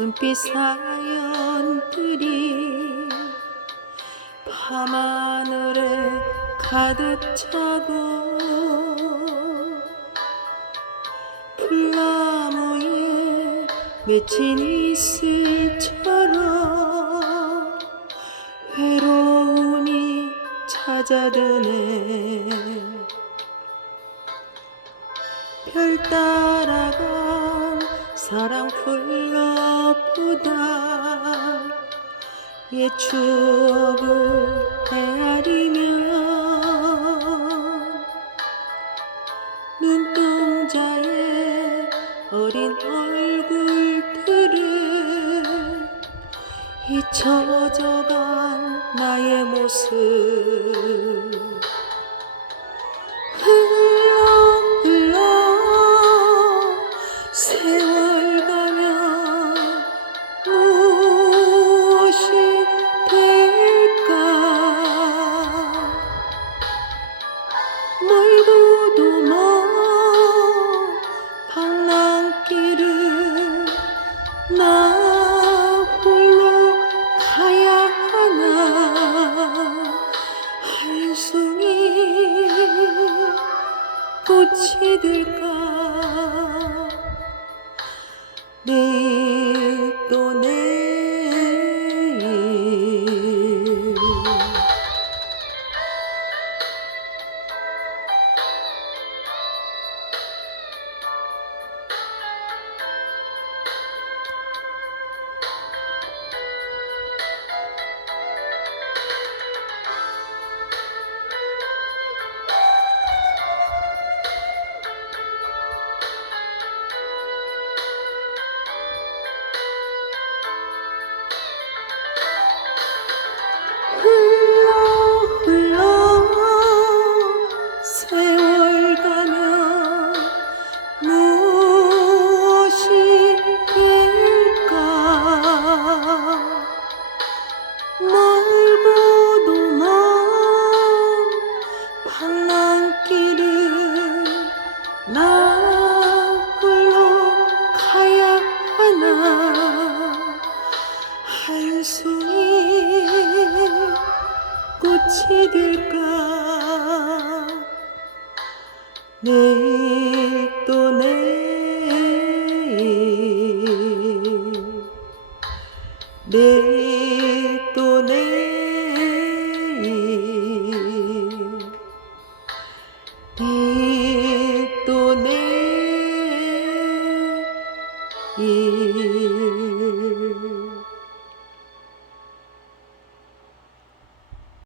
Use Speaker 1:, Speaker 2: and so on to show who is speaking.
Speaker 1: 은빛 사연들이 밤하늘에 가득 차고 풀나무에 맺힌 이슬처럼 외로움이 찾아드네. 별 따라간 사랑 풀러보다 옛 추억을 헤아리면 눈동자의 어린 얼굴들을 잊혀져간 나의 모습 꽃이 될까 한 송이 꽃이 될까? 내일 또 내일. 내일 또 내일. 내일 또 내일